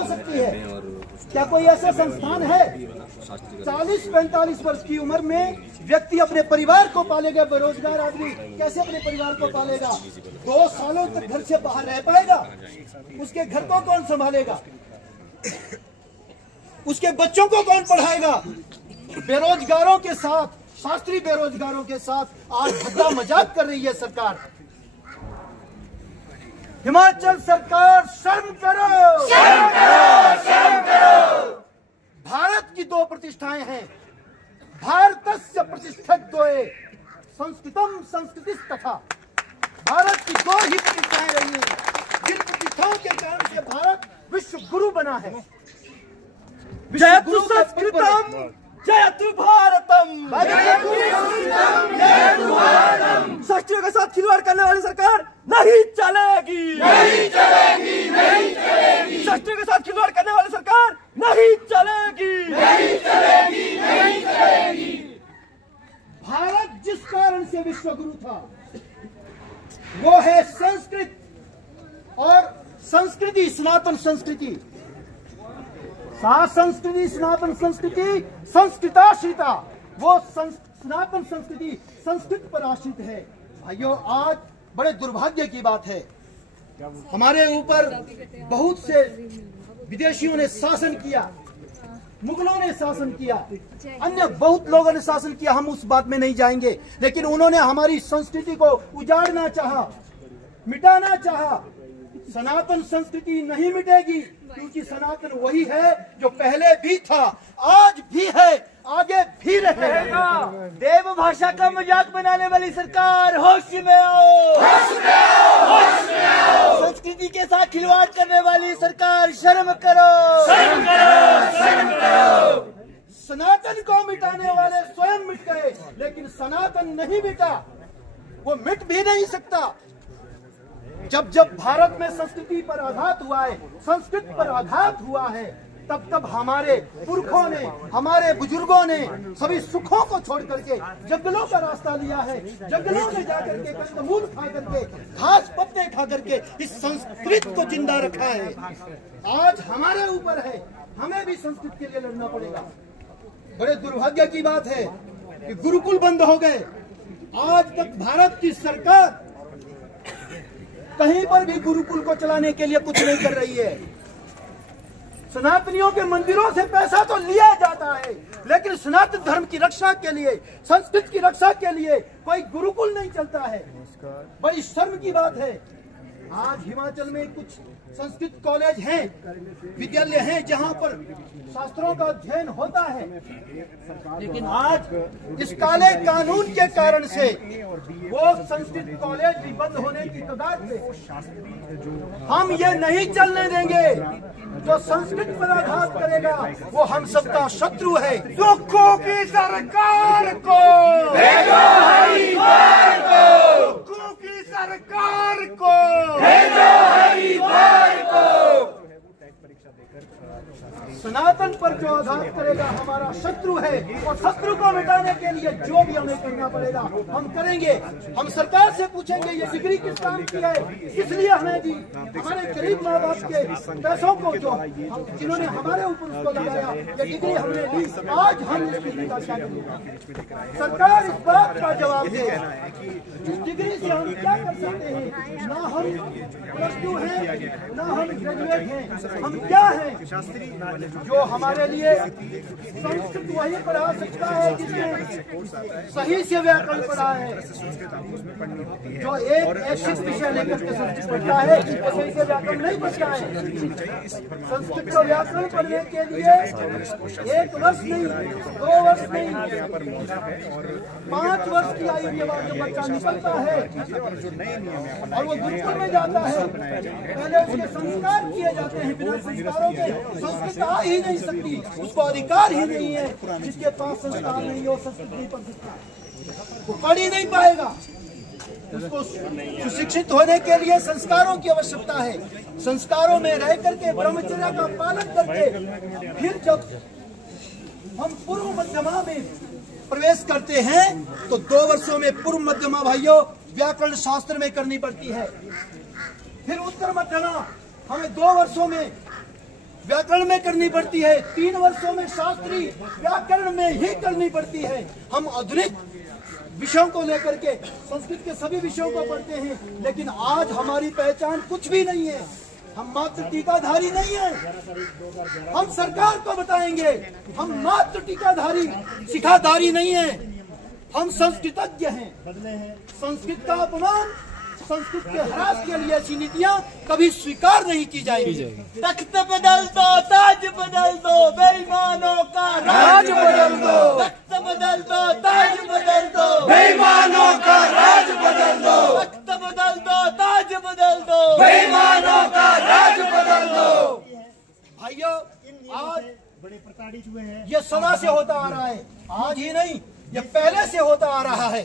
हो सकती है? क्या कोई ऐसा संस्थान है? 40-45 वर्ष की उम्र में व्यक्ति अपने परिवार को पालेगा। बेरोजगार आदमी कैसे अपने परिवार को पालेगा? 2 सालों तक घर से बाहर रह पाएगा? उसके घर को कौन संभालेगा? उसके बच्चों को कौन पढ़ाएगा? बेरोजगारों के साथ, शास्त्रीय बेरोजगारों के साथ आज धक्का मजाक कर रही है सरकार। हिमाचल सरकार शर्म करो, शर्म करो, शर्म करो। भारत की 2 प्रतिष्ठाएं हैं। भारतस्य प्रतिष्ठित द्वये संस्कृतम संस्कृतिस्तथा। भारत की 2 ही प्रतिष्ठाएं रही हैं, जिन प्रतिष्ठाओं के कारण से भारत विश्व गुरु बना है। जयतु संस्कृतम जयतु भारतम। शास्त्रियों के साथ खिलवाड़ करने वाली सरकार नहीं चलेगी, नहीं चलेगी, नहीं चलेगी। शास्त्रियों के साथ खिलवाड़ करने वाली सरकार नहीं चलेगी, नहीं चलेगी, नहीं चलेगी। भारत जिस कारण से विश्व गुरु था वो है संस्कृत और संस्कृति, सनातन संस्कृति। संस्कृति, सनातन संस्कृति, संस्कृताश्रिता। वो सनातन संस्कृति संस्कृत पर आश्रित है। भाइयों, आज बड़े दुर्भाग्य की बात है, हमारे ऊपर बहुत से विदेशियों ने शासन किया, मुगलों ने शासन किया, अन्य बहुत लोगों ने शासन किया। हम उस बात में नहीं जाएंगे, लेकिन उन्होंने हमारी संस्कृति को उजाड़ना चाहा, मिटाना चाहा। सनातन संस्कृति नहीं मिटेगी, क्योंकि सनातन वही है जो पहले भी था, आज भी है, आगे भी रहेगा। देव भाषा का मजाक बनाने वाली सरकार होश में आओ, होश में आओ, होश में आओ। संस्कृति के साथ खिलवाड़ करने वाली सरकार शर्म करो, शर्म करो, शर्म करो। सनातन को मिटाने वाले स्वयं मिट गए, लेकिन सनातन नहीं मिटा, वो मिट भी नहीं सकता। जब जब भारत में संस्कृति पर आघात हुआ है, संस्कृत पर आघात हुआ है, तब तब हमारे पुरखों ने, हमारे बुजुर्गों ने सभी सुखों को छोड़ करके जंगलों का रास्ता लिया है। जंगलों में जाकर के कंदमूल खा करके, घास पत्ते खा करके इस संस्कृत को जिंदा रखा है। आज हमारे ऊपर है, हमें भी संस्कृत के लिए लड़ना पड़ेगा। बड़े दुर्भाग्य की बात है कि गुरुकुल बंद हो गए। आज तक भारत की सरकार कहीं पर भी गुरुकुल को चलाने के लिए कुछ नहीं कर रही है। सनातनियों के मंदिरों से पैसा तो लिया जाता है, लेकिन सनातन धर्म की रक्षा के लिए, संस्कृत की रक्षा के लिए कोई गुरुकुल नहीं चलता है। बड़ी शर्म की बात है। आज हिमाचल में कुछ संस्कृत कॉलेज हैं, विद्यालय हैं, जहां पर शास्त्रों का अध्ययन होता है, लेकिन आज इस काले कानून के कारण से वो संस्कृत कॉलेज भी बंद होने की कगार पे। हम ये नहीं चलने देंगे। जो संस्कृत पर आघात करेगा वो हम सबका शत्रु है। दुखों की सरकार को भेजो हरिद्वार को, दुखों की सरकार को भेजो हरिद्वार को। सनातन पर जो आघात करेगा हमारा शत्रु है, और शत्रु को मिटाने के लिए जो भी हमें करना पड़ेगा हम करेंगे। हम सरकार से पूछेंगे ये डिग्री किस काम की है, किस लिए हमें दी। हमारे गरीब माँ बाप के पैसों को जो जिन्होंने हमारे ऊपर उसको लगाया, ये डिग्री हमने ली, आज हम इस डिग्री का क्या करेंगे? सरकार इस बात का जवाब दे, इस डिग्री से हम क्या कर सकते हैं? ना हम +2 हैं, ना हम ग्रेजुएट हैं, हम क्या हैं? जो हमारे लिए संस्कृत वही पढ़ा सकता है जिसने सही से व्याकरण पढ़ा है। जो एक ऐच्छिक विषय लेकर के संस्कृत पढ़ता है, वो सही से व्याकरण नहीं पढ़ता है। संस्कृत को व्याकरण पढ़ने के लिए 1 वर्ष नहीं, 2 वर्ष नहीं, 5 वर्ष की आयु के बाद जो बच्चा निकलता है और वो गुरुकुल में जाता है, पहले उसके संस्कार किए जाते हैं। बिना संस्कारों के संस्कृत आ ही नहीं सकती, उसको अधिकार ही नहीं है। जिसके पास संस्कार नहीं हो, संस्कृत नहीं पढ़ सकता, वो पढ़ ही नहीं पाएगा। उसको सुशिक्षित होने के लिए संस्कारों की आवश्यकता है। संस्कारों में रह करके, ब्रह्मचर्य का पालन करके, फिर जब हम पूर्व मध्यमा में प्रवेश करते हैं तो 2 वर्षों में पूर्व मध्यमा भाइयों व्याकरण शास्त्र में करनी पड़ती है। फिर उत्तर मध्यमा हमें 2 वर्षों में व्याकरण में करनी पड़ती है, 3 वर्षों में शास्त्री व्याकरण में ही करनी पड़ती है। हम आधुनिक विषयों को लेकर के संस्कृत के सभी विषयों को पढ़ते हैं, लेकिन आज हमारी पहचान कुछ भी नहीं है। हम मात्र टीकाधारी नहीं है। हम सरकार को बताएंगे हम मात्र टीकाधारी शिखाधारी नहीं है, हम संस्कृतज्ञ हैं। संस्कृत का अपमान, संस्कृत के ह्रास के लिए ऐसी नीतियां कभी स्वीकार नहीं की जाएगी। तख्त बदल दो, ताज बदल दो, बेईमानों का राज बदल दो। तख्त बदल दो, ताज बदल दो, बेईमानों का राज बदल दो। तख्त बदल दो, ताज बदल दो, बेईमानों का राज बदल दो। भाइयों, आज बड़े प्रताड़ित हुए हैं। ये सदा से होता आ रहा है, आज ही नहीं, ये पहले से होता आ रहा है।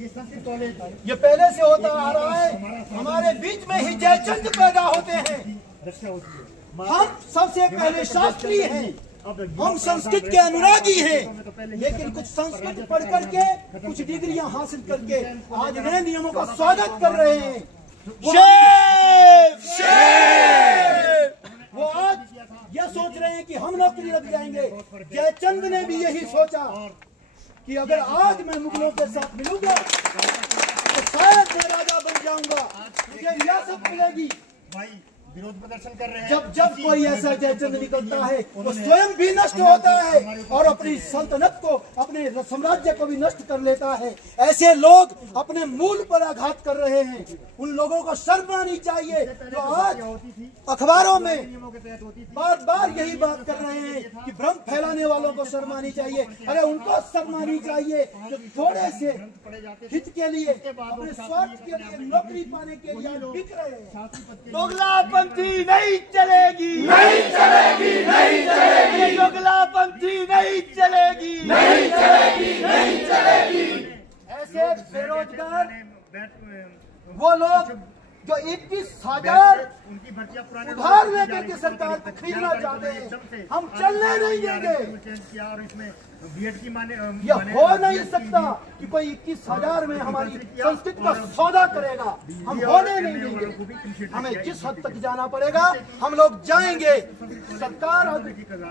ये पहले से होता आ रहा है। हमारे बीच में ही जयचंद पैदा होते हैं। हम सबसे पहले शास्त्री हैं, हम संस्कृत के अनुरागी हैं, लेकिन कुछ संस्कृत पढ़ करके, कुछ डिग्रियां हासिल करके आज नए नियमों का स्वागत कर रहे हैं। वो आज यह सोच रहे हैं कि हम नौकरी लग जाएंगे। जयचंद ने भी यही सोचा कि अगर आज मैं मुगलों के साथ मिलूंगा तो शायद मैं राजा बन जाऊंगा, मुझे रियासत मिलेगी। भाई विरोध प्रदर्शन कर रहे हैं। जब कोई ऐसा जयचंद निकलता है वो स्वयं भी नष्ट होता है और अपनी सल्तनत को, अपने साम्राज्य को भी नष्ट कर लेता है। ऐसे लोग अपने मूल पर आघात कर रहे हैं। उन लोगों को शर्म आनी चाहिए जो आज अखबारों में बार बार यही बात कर रहे हैं कि भ्रम फैलाने वालों को शर्म आनी चाहिए। अरे उनको शर्म आनी चाहिए जो थोड़े से हित के लिए, अपने स्वार्थ के लिए, नौकरी पाने के लिए बिक रहे हैं। दोगलापंथी नहीं चलेगी, नहीं चलेगी, नहीं चलेगी। दोगलापंथी नहीं चलेगी, नहीं चलेगी, नहीं चलेगी। ऐसे बेरोजगार वो लोग जो 21,000 उधार लेकर के सरकार को खरीदना चाहते हैं, हम चलने नहीं देंगे। यह हो नहीं सकता कि कोई 21,000 में हमारी संस्कृत का सौदा करेगा। हम होने नहीं देंगे। हमें जिस हद तक जाना पड़ेगा हम लोग जाएंगे। सरकार,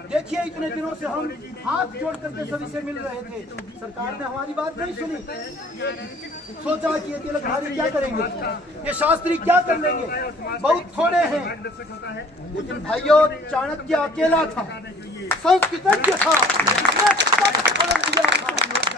देखिए इतने दिनों से हम हाथ जोड़ करके सभी से मिल रहे थे, सरकार ने हमारी बात नहीं सुनी। सोचा कि ये तिलकधारी क्या करेंगे, ये शास्त्री क्या कर लेंगे, बहुत थोड़े हैं। लेकिन भाइयों, चाणक्य अकेला था, संस्कृतज्ञ था,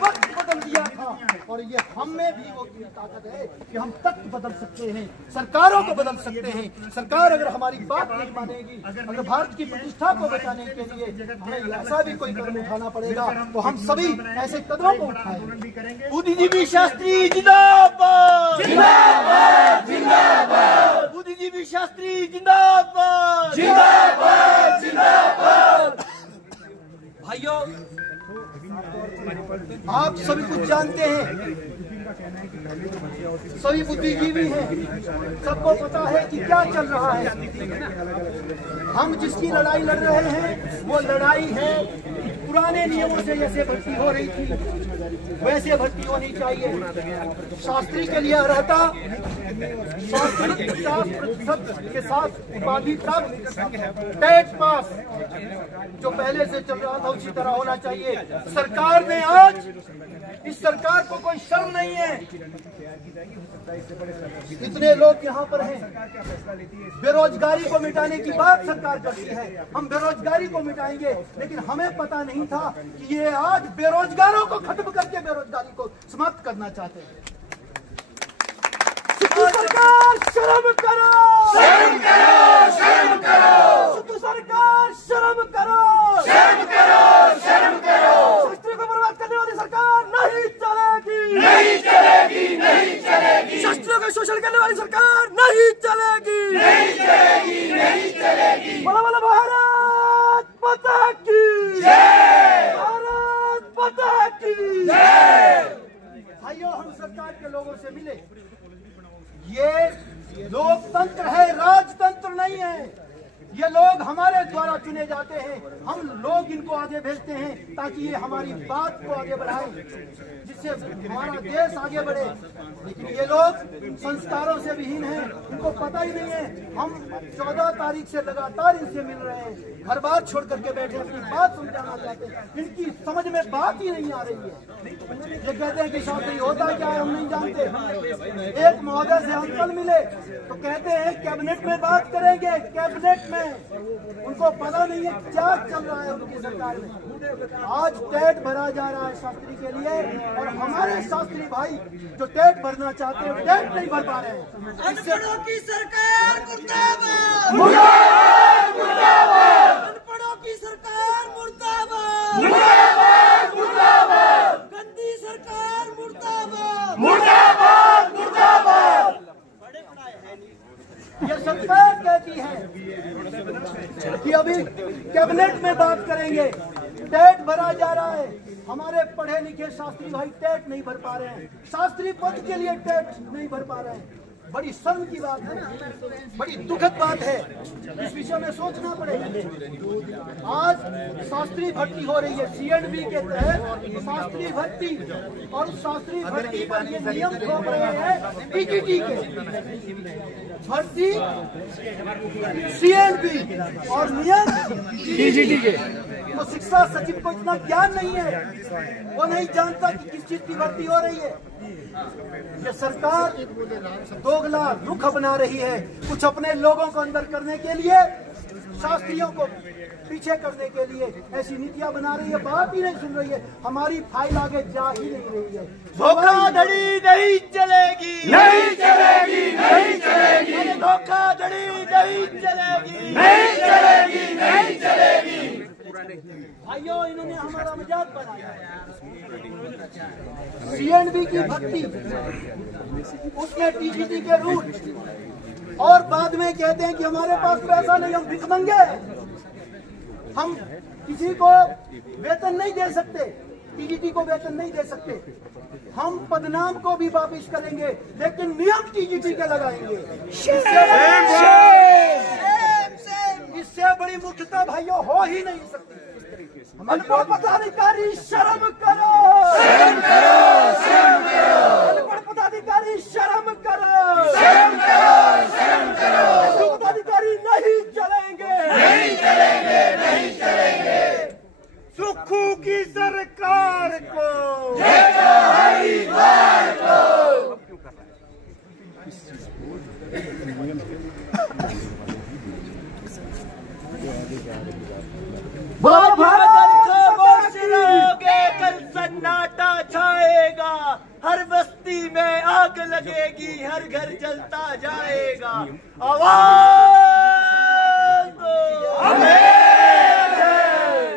वक्त बदल दिया था। और ये हम में भी वो ताकत है कि हम तख्त बदल सकते हैं, सरकारों को बदल सकते हैं। सरकार अगर हमारी बात नहीं मानेगी, अगर भारत की प्रतिष्ठा को बचाने के लिए हमें ऐसा भी कोई कदम उठाना पड़ेगा तो हम सभी ऐसे कदमों को उठाएंगे। बुद्धिजीवी शास्त्री जिंदाबाद, जिंदाबाद, जिंदाबाद। बुद्धिजीवी शास्त्री जिंदाबाद, जिंदाबाद, जिंदाबाद। भाइयों, आप सभी कुछ जानते हैं, सभी बुद्धिजीवी हैं, सबको पता है कि क्या चल रहा है। हम जिसकी लड़ाई लड़ रहे हैं वो लड़ाई है पुराने नियमों से जैसे भर्ती हो रही थी वैसे भर्ती होनी चाहिए। शास्त्री के लिए रहता 50% के साथ उपाधि प्राप्त, टेट पास जो पहले से चल रहा था उसी तरह होना चाहिए। सरकार ने आज, इस सरकार को कोई शर्म नहीं है। इतने लोग यहाँ पर हैं, बेरोजगारी को मिटाने की बात सरकार करती है। हम बेरोजगारी को मिटाएंगे, लेकिन हमें पता नहीं था कि ये आज बेरोजगारों को खत्म करके बेरोजगारी को समाप्त करना चाहते हैं। सरकार शर्म करो, शर्म करो, शर्म करो। सरकार शर्म करो, शर्म करो, शर्म करो। शास्त्री को बर्बाद करने वाली सरकार नहीं चलेगी, नहीं चलेगी, नहीं चलेगी। शास्त्रियों का शोषण करने वाली सरकार नहीं चलेगी, नहीं चलेगी, नहीं चलेगी। बोला बोला भारत माता की जय, भारत माता की जय। भाइयों, हम सरकार के लोगों से मिले। ये लोकतंत्र है, राजतंत्र नहीं है। हमारे द्वारा चुने जाते हैं। हम लोग इनको आगे भेजते हैं ताकि ये हमारी बात को आगे बढ़ाएं, जिससे हमारा देश आगे बढ़े। लेकिन ये लोग संस्कारों से विहीन हैं, इनको पता ही नहीं है। हम 14 तारीख से लगातार इनसे मिल रहे हैं, हर बार छोड़ करके बैठे, अपनी बात समझाना चाहते हैं, इनकी समझ में बात ही नहीं आ रही है। ये कहते हैं कि शास्त्री होता क्या है हम नहीं जानते। एक महोदय से हम कल मिले तो कहते हैं कैबिनेट में बात करेंगे, कैबिनेट में। उनको पता नहीं है क्या चल रहा है उनकी सरकार में। आज टेट भरा जा रहा है शास्त्री के लिए, और हमारे शास्त्री भाई जो टेट भरना चाहते हैं टेट नहीं भर पा रहे हैं। अनपढ़ों की सरकार मुर्दाबाद, अनपढ़ों की सरकार मुर्दाबाद, गंदी सरकार मुर्दाबाद। ये सरकार कहती है कि अभी कैबिनेट में बात करेंगे, टेट भरा जा रहा है। हमारे पढ़े लिखे शास्त्री भाई टेट नहीं भर पा रहे हैं, शास्त्री पद के लिए टेट नहीं भर पा रहे हैं। बड़ी शर्म की बात है, बड़ी दुखद बात है। इस विषय में सोचना पड़ेगा। आज शास्त्री भर्ती हो रही है, CNB के तहत शास्त्री भर्ती, और शास्त्री भर्ती पर ये नियम थोप रहे हैं TGT के भर्ती, CNB और नियम TGT के। तो शिक्षा सचिव को इतना ज्ञान नहीं है, वो नहीं जानता कि किस चीज की भर्ती हो रही है। ये सरकार दोगला रुख अपना रही है, कुछ अपने लोगों को अंदर करने के लिए, शास्त्रियों को पीछे करने के लिए ऐसी नीतियां बना रही है। बात ही नहीं सुन रही है, हमारी फाइल आगे जा ही नहीं रही है। धोखाधड़ी नहीं चलेगी, नहीं चलेगी, नहीं चलेगी। धोखाधड़ी नहीं चलेगी, नहीं चलेगी, नहीं चलेगी। भाइयों, इन्होंने हमारा मजाक बनाया। CNB की भर्ती, उसमें TGT के रूट, और बाद में कहते हैं कि हमारे पास पैसा नहीं, हम भिखमंगे हैं, हम किसी को वेतन नहीं दे सकते, TGT को वेतन नहीं दे सकते। हम पदनाम को भी वापिस करेंगे, लेकिन नियम TGT के लगाएंगे। इससे बड़ी मूर्खता भाइयों हो ही नहीं सकती। अनपढ़ पदाधिकारी शर्म करो, शर्म करो, शर्म करो। अनपढ़ पदाधिकारी शर्म करो, शर्म करो, शर्म करो। पदाधिकारी नहीं चलेंगे, नहीं चलेंगे, नहीं चलेंगे। सुक्खू की सरकार को भेजो हरिद्वार को। कल सन्नाटा छाएगा, हर बस्ती में आग लगेगी, हर घर जलता जाएगा। आवाज दो,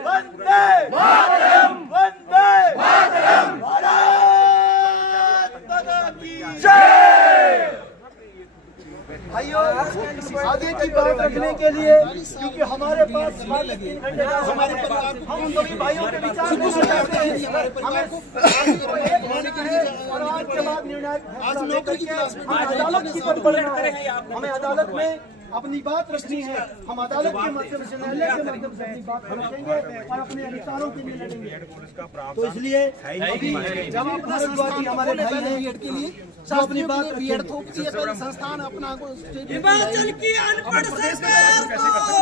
वंदे मातरम, वंदे मातरम। भारत माता की जय। भाइयों, आगे की बात रखने के लिए, क्योंकि हमारे पास 3 घंटे का हमारे परिवार, हम सभी भाइयों के विचार लेना चाहते हैं। हमें और आज के बाद निर्णायक अदालत की तरफ बढ़ना है। हमें अदालत में अपनी बात रखनी है, हम अदालत के माध्यम से, न्यायालय के माध्यम से अपनी बात रखेंगे और अपने अधिकारों के लिए लड़ेंगे। तो इसलिए अभी जब भारतवासी हमारे भाई हैं के लिए अपनी बात संस्थान अपना हिमाचल की अनपढ़ सरकार को,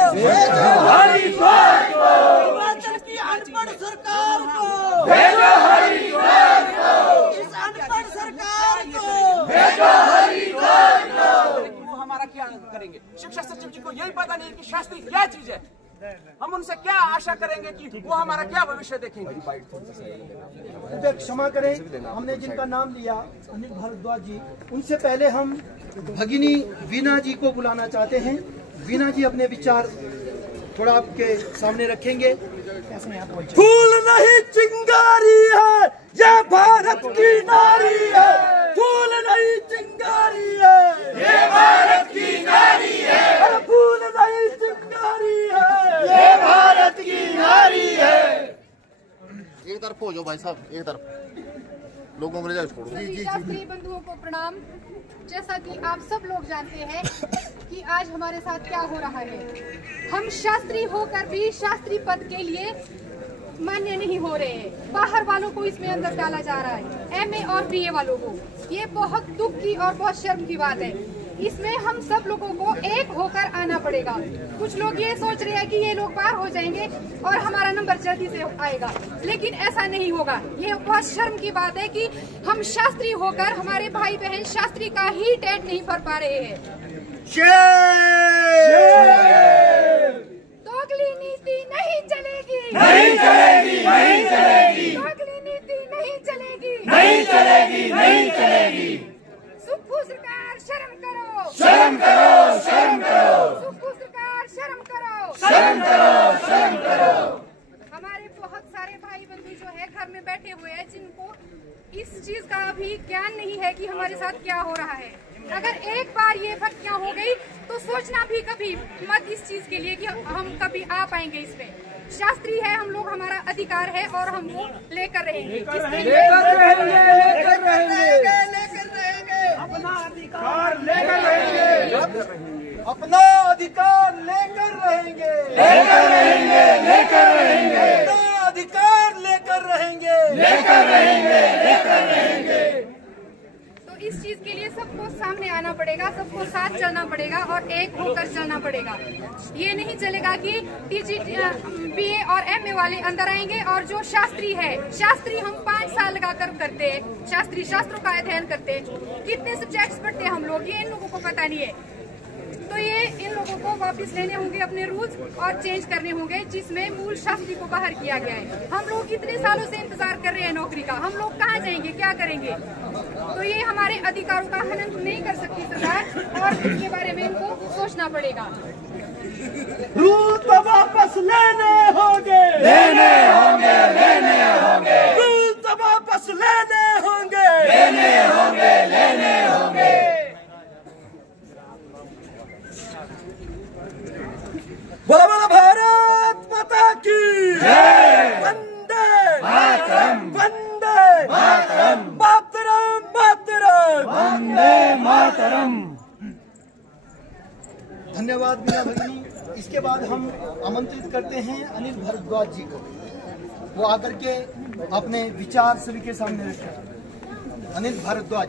हिमाचल की अनपढ़ सरकार को भेजो हरिद्वार को, इस अनपढ़ सरकार को भेजो हरिद्वार को। हमारा क्या करेंगे? शिक्षा सचिव जी को यही पता नहीं कि शास्त्री क्या चीज है। हम उनसे क्या आशा करेंगे कि वो हमारा क्या भविष्य देखेंगे? क्षमा करें, हमने जिनका नाम लिया अनिल भारद्वाज जी, उनसे पहले हम भगिनी वीना जी को बुलाना चाहते हैं। वीना जी अपने विचार थोड़ा आपके सामने रखेंगे। फूल नहीं चिंगारी है, ये भारत की नारी है। फूल नहीं चिंगारी है, ये भारत की नारी है। फूल नहीं चिंगारी है, ये भारत की नारी है। एक तरफ हो जाओ भाई साहब, एक तरफ लोगों को ले जाओ, छोड़ो। सभी शास्त्री बंधुओं को प्रणाम। जैसा कि आप सब लोग जानते हैं कि आज हमारे साथ क्या हो रहा है। हम शास्त्री होकर भी शास्त्री पद के लिए मान्य नहीं हो रहे हैं। बाहर वालों को इसमें अंदर डाला जा रहा है, एमए और बीए वालों को। ये बहुत दुख की और बहुत शर्म की बात है। इसमें हम सब लोगों को एक होकर आना पड़ेगा। कुछ लोग ये सोच रहे हैं कि ये लोग पार हो जाएंगे और हमारा नंबर जल्दी से आएगा, लेकिन ऐसा नहीं होगा। ये बहुत शर्म की बात है कि हम शास्त्री होकर हमारे भाई बहन शास्त्री का ही टेट नहीं भर पा रहे हैं। दोगली नीति नहीं चलेगी, नहीं चलेगी, नहीं चलेगी, दोगली नीति नहीं चलेगी, नहीं चलेगी, नहीं चलेगी। सुप्पू सरकार शर्म करो, शर्म करो, शर्म करो, सुप्पू सरकार शर्म करो, शर्म करो, शर्म करो। हमारे बहुत सारे भाई बंधु जो है घर में बैठे हुए हैं, जिनको इस चीज का अभी ज्ञान नहीं है कि हमारे साथ क्या हो रहा है। अगर एक बार ये भर्तियां हो गई तो सोचना भी कभी मत इस चीज के लिए कि हम कभी आ पाएंगे इसमें। शास्त्री है हम लोग, हमारा अधिकार है और हम वो लेकर रहेंगे, अपना अधिकार लेकर रहेंगे, अपना अधिकार लेकर रहेंगे, लेकर रहेंगे, लेकर रहेंगे, अपना अधिकार लेकर रहेंगे, लेकर रहेंगे, लेकर रहेंगे। तो इस चीज के लिए सबको सामने आना पड़ेगा, सबको साथ चलना पड़ेगा और एक होकर चलना पड़ेगा। ये नहीं चलेगा कि बीए और एमए वाले अंदर आएंगे और जो शास्त्री है, शास्त्री हम 5 साल लगाकर करते हैं, शास्त्री शास्त्रों का अध्ययन करते हैं, कितने सब्जेक्ट्स पढ़ते हैं हम लोग, ये इन लोगों को पता नहीं है। तो ये इन लोगों को वापस लेने होंगे अपने रूल्स और चेंज करने होंगे, जिसमें मूल शास्त्री को बाहर किया गया है। हम लोग कितने सालों से इंतजार कर रहे हैं नौकरी का, हम लोग कहाँ जाएंगे, क्या करेंगे। तो ये हमारे अधिकारों का हनन नहीं कर सकती सरकार और इसके बारे में इनको सोचना पड़ेगा। रूल तो वापस लेने होंगे, लेने होंगे, लेने होंगे, रूल तो वापस लेने होंगे, लेने होंगे, लेने होंगे। बोला बोला भारत माता की जय। वंदे मातरम, वंदे मातरम, मातरम, मातरम। वंदे मातरम। धन्यवाद मीना भगिनी। इसके बाद हम आमंत्रित करते हैं अनिल भारद्वाज जी को, वो आकर के अपने विचार सभी के सामने रखें। अनिल भारद्वाज।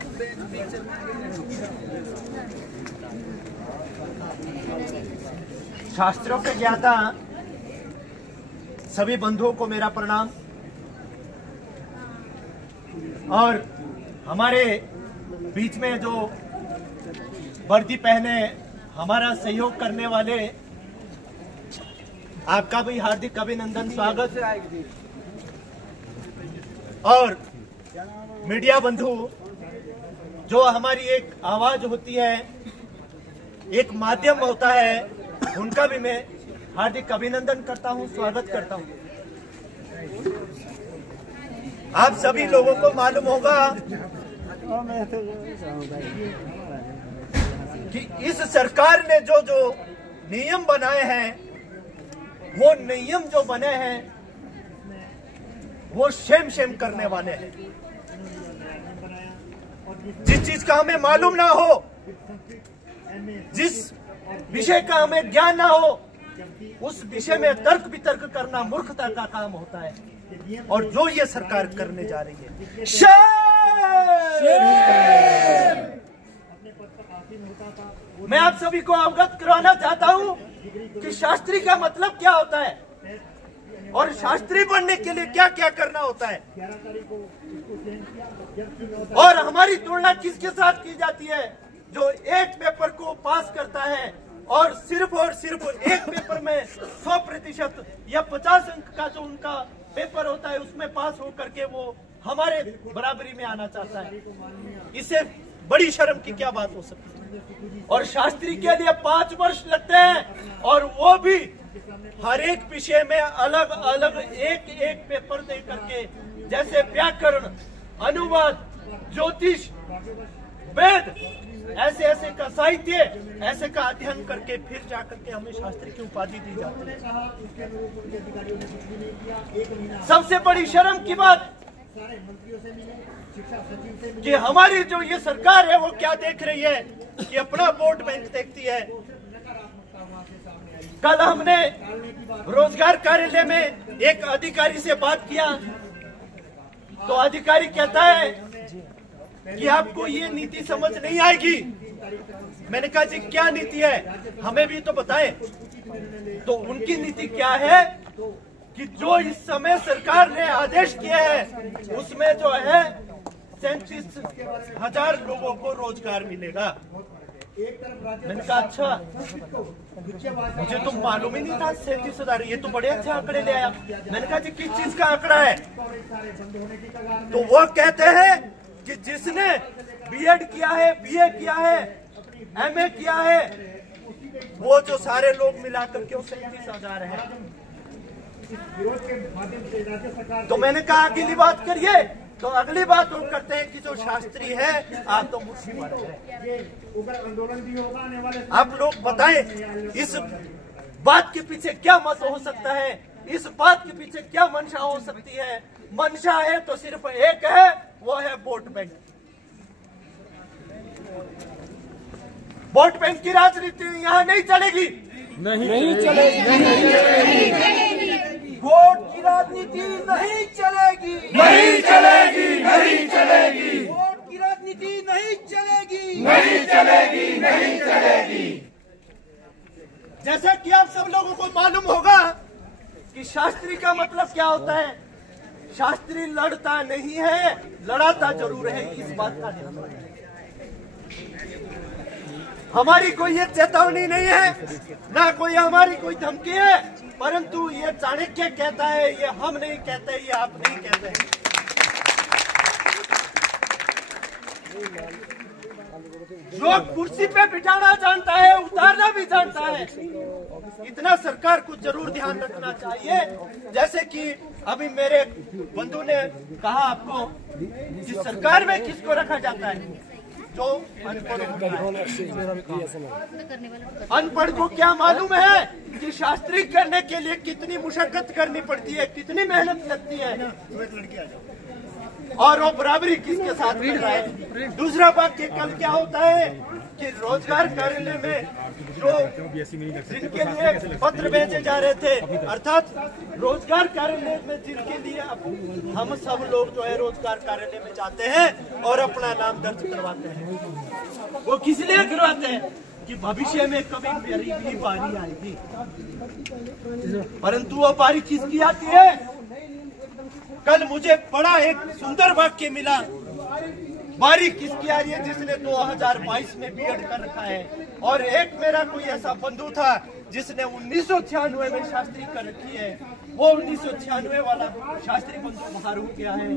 शास्त्रों के ज्ञाता सभी बंधुओं को मेरा प्रणाम और हमारे बीच में जो वर्दी पहने हमारा सहयोग करने वाले आपका भी हार्दिक अभिनंदन, स्वागत। और मीडिया बंधु जो हमारी एक आवाज होती है, एक माध्यम होता है, उनका भी मैं हार्दिक अभिनंदन करता हूं, स्वागत करता हूं। आप सभी लोगों को मालूम होगा कि इस सरकार ने जो जो नियम बनाए हैं, वो नियम जो बने हैं वो शेम करने वाले हैं। जिस चीज का हमें मालूम ना हो, जिस विषय का हमें ज्ञान ना हो, उस विषय में तर्क वितर्क करना मूर्खता का काम होता है, और जो ये सरकार करने जा रही है। मैं आप सभी को अवगत कराना चाहता हूं कि शास्त्री का मतलब क्या होता है और शास्त्री बनने के लिए क्या क्या करना होता है, और हमारी तुलना किसके साथ की जाती है जो एक पेपर को पास करता है और सिर्फ एक पेपर में 100% या 50 अंक का जो उनका पेपर होता है उसमें पास हो करके वो हमारे बराबरी में आना चाहता है। इससे बड़ी शर्म की क्या बात हो सकती है। और शास्त्री के लिए 5 वर्ष लगते हैं और वो भी हर एक विषय में अलग अलग एक पेपर दे करके, जैसे व्याकरण, अनुवाद, ज्योतिष, वेद, ऐसे का साहित्य, ऐसे का अध्ययन करके फिर जाकर के हमें शास्त्री की उपाधि दी जाती है। सबसे बड़ी शर्म की बात कि हमारी जो ये सरकार है वो क्या देख रही है कि अपना वोट बैंक देखती है कल हमने रोजगार कार्यालय में एक अधिकारी से बात किया तो अधिकारी कहता है कि आपको ये नीति समझ नहीं आएगी। मैंने कहा जी क्या नीति है, हमें भी तो बताएं। तो उनकी नीति क्या है कि जो इस समय सरकार ने आदेश किए हैं उसमें जो है 37,000 लोगों को रोजगार मिलेगा। मैंने कहा अच्छा, मुझे तो मालूम ही नहीं था 37,000, ये तो बड़े अच्छे आंकड़े ले आया। मैंने कहा जी किस चीज का आंकड़ा है? तो वो कहते हैं कि जिसने बीएड किया है, बीए किया है, एमए किया है, वो जो सारे लोग मिलाकर के 37,000 है। तो मैंने कहा अगली बात करिए। तो अगली बात वो करते हैं कि जो शास्त्री है आप तो मुसीबत है। आप लोग बताएं इस बात के पीछे क्या मत हो सकता है, इस बात के पीछे क्या मंशा हो सकती है? मंशा है तो सिर्फ एक है, वो है वोट बैंक। वोट बैंक की राजनीति यहाँ नहीं चलेगी, नहीं चलेगी। वोट की राजनीति नहीं चलेगी, नहीं चलेगी, नहीं चलेगी, वोट की राजनीति नहीं चलेगी, नहीं चलेगी, नहीं चलेगी। जैसा कि आप सब लोगों को मालूम होगा कि शास्त्री का मतलब क्या होता है। शास्त्री लड़ता नहीं है, लड़ाता जरूर है, इस बात का ध्यान रखें। हमारी कोई ये चेतावनी नहीं है, ना कोई हमारी कोई धमकी है, परंतु ये चाणक्य कहता है, ये हम नहीं कहते, ये आप नहीं कहते। लोग कुर्सी पे बिठाना जानता है, उतारना भी जानता है। इतना सरकार को जरूर ध्यान रखना चाहिए। जैसे कि अभी मेरे बंधु ने कहा आपको कि सरकार में किसको रखा जाता है? जो अनपढ़ होता है। अनपढ़ को क्या मालूम है कि शास्त्री करने के लिए कितनी मुशक्कत करनी पड़ती है, कितनी मेहनत लगती है, और वो बराबरी किसके साथ कर रहा है। दूसरा वाक्य कल क्या होता है कि रोजगार कार्यालय में जो जिनके लिए पत्र भेजे जा रहे थे, अर्थात रोजगार कार्यालय में जिनके लिए हम सब लोग जो है रोजगार कार्यालय में जाते हैं और अपना नाम दर्ज करवाते हैं, वो किस लिए करवाते हैं कि भविष्य में कभी मेरी भी बारी आएगी। परंतु वो बारी किसकी आती है? कल मुझे बड़ा एक सुंदर वाक्य मिला, बारी किसकी आ रही है? जिसने 2022 में बीएड कर रखा है। और एक मेरा कोई ऐसा बंधु था जिसने 1996 में शास्त्री कर रखी है, वो 1996 वाला शास्त्री बंधु बाहर हो गया है,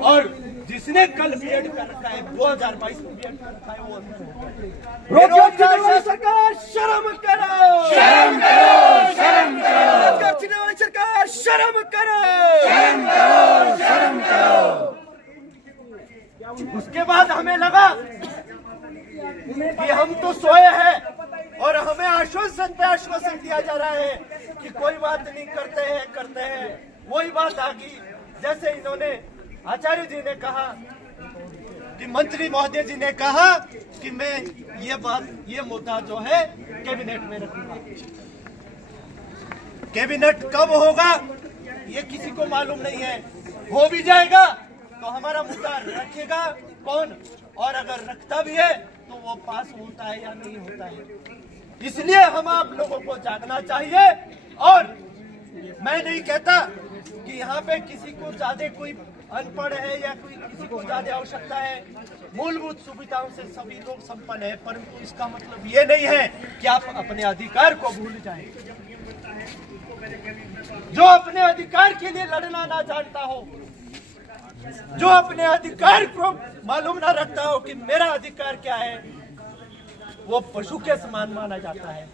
और जिसने कल बीएड कर रखा है 2022 में बीएड कर रखा है वो रोजगार वाली सरकार शर्म करो, शर्म करो, शर्म करो। रोजगार छीनने वाली सरकार शर्म करो, शर्म करो, शर्म करो। उसके बाद हमें लगा कि हम तो सोए हैं और हमें आश्वासन पे आश्वासन दिया जा रहा है कि कोई बात नहीं, करते हैं। वही बात आ गई जैसे इन्होंने आचार्य जी ने कहा कि मंत्री महोदय जी ने कहा कि मैं ये मुद्दा जो है कैबिनेट में रखूंगा। कैबिनेट कब होगा ये किसी को मालूम नहीं है, हो भी जाएगा तो हमारा मुद्दा रखेगा कौन, और अगर रखता भी है तो वो पास होता है या नहीं होता है। इसलिए हम आप लोगों को जागना चाहिए। और मैं नहीं कहता कि यहाँ पे किसी को ज्यादा कोई अनपढ़ है या कोई किसी को ज्यादा आवश्यकता है, मूलभूत सुविधाओं से सभी लोग संपन्न है, परंतु इसका मतलब ये नहीं है कि आप अपने अधिकार को भूल जाएं। जो अपने अधिकार के लिए लड़ना ना जानता हो, जो अपने अधिकार को मालूम ना रखता हो कि मेरा अधिकार क्या है, वो पशु के समान माना जाता है।